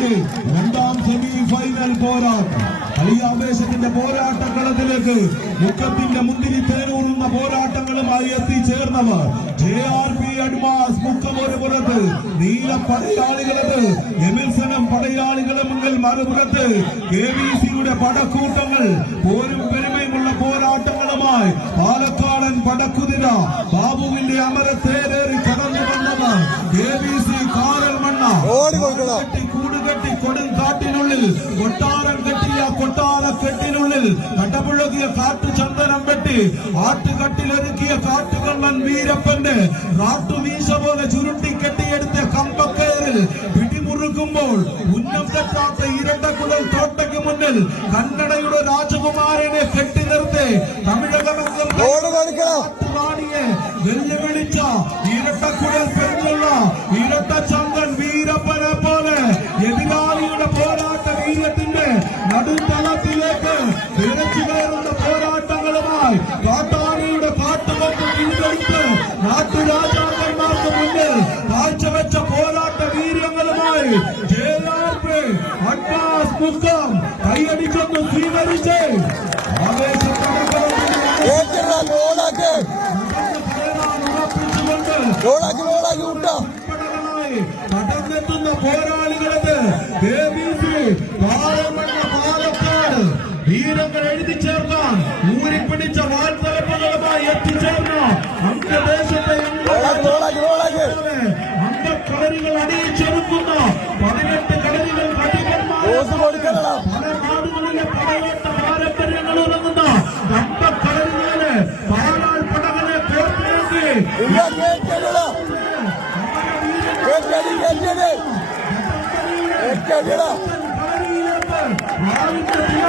കൊണ്ട് രണ്ടാം semi final പോരാട്ടം. കളിയാവേശത്തിന്റെ പോരാട്ടക്കളത്തിലേക്ക് മുക്കത്തിന്റെ മുന്തിരി തേനൂറുന്ന പോരാട്ടങ്ങളുമായി എത്തിച്ചേർന്നവർ JRP അഡ്മാസ് മുക്കം ഒരു പുറത്ത്, നീല പടയാളികളത് എമിൽസനം പടയാളികളെ മുന്നിൽ മറുപുറത്ത് KVCയുടെ പടക്കൂട്ടങ്ങൾ പോരും പെരുമയുമുള്ള പോരാട്ടങ്ങളുമായി പാലക്കാടൻ പടക്കുതിര ബാബുവിന്റെ അമരത്തേരേറി കടന്നു വന്നവർ KVC കാരൽ മണ്ണ കൂടുകെട്ടി കൊടുങ്കാട്ടിനുള്ളിൽ കൊട്ടാരം കെട്ടിയ കൊട്ടാരക്കെട്ടിനുള്ളിൽ കടപുഴകിയ കാട്ടുചന്ദനം വെട്ടി ആട്ടുകട്ടിലൊരുക്കിയ കാട്ടുകള്ളൻ വീരപ്പന്റെ നാട്ടുമീശ പോലെ ചുരുട്ടി കെട്ടിയെടുത്ത കമ്പക്കയറിൽ പിടിമുറുക്കുമ്പോൾ ഉന്നം തെറ്റാത്ത ഇരട്ടക്കുടൽ തോട്ടയ്ക്ക് മുന്നിൽ കന്നഡയുടെ രാജകുമാരനെ കെട്ടി നിർത്തി തമിഴകമെങ്കും റാണിയെ വെല്ലുവിളിച്ച ഇരട്ടക്കുടൽ പെരുന്നുള്ള ഇരട്ടച്ചങ്കൻ വീരപ്പനെ പോലെ എതിരാളിയുടെ പോരാട്ട വീര്യത്തിന്റെ നടുത്തളത്തിലേക്ക് തിരച്ചു കയറുന്ന പോരാട്ടങ്ങളുമായി കാട്ടാറിയുടെ കാട്ടുകൊമ്പ് കീഴെടുത്ത് നാട്ടുരാജാക്കന്മാർക്ക് മുന്നിൽ കാഴ്ചവെച്ച പോരാട്ട വീര്യങ്ങളുമായി JRP അഡ്മാസ് മുക്കം കൈയടിക്കൊന്ന് സ്വീകരിച്ച് കടന്നെത്തുന്ന പോരാളികളത് പാലക്കാട് വീരങ്ങൾ എഴുതി ചേർക്കാൻ ഊരിപ്പിടിച്ച വാർത്തലപ്പുകളുമായി എത്തിച്ചേർന്ന അംഗദേശത്തെ അംഗക്കളരികൾ അണിയിച്ചെടുക്കുന്ന 18 കളരികൾ പല നാടുകളിലെ പടയോട്ട പാരമ്പര്യങ്ങൾ ഉറങ്ങുന്ന അംഗക്കളരികളെ പാലാൽ പടകളെ കോർത്തിണക്കി കളരിയിലേക്ക്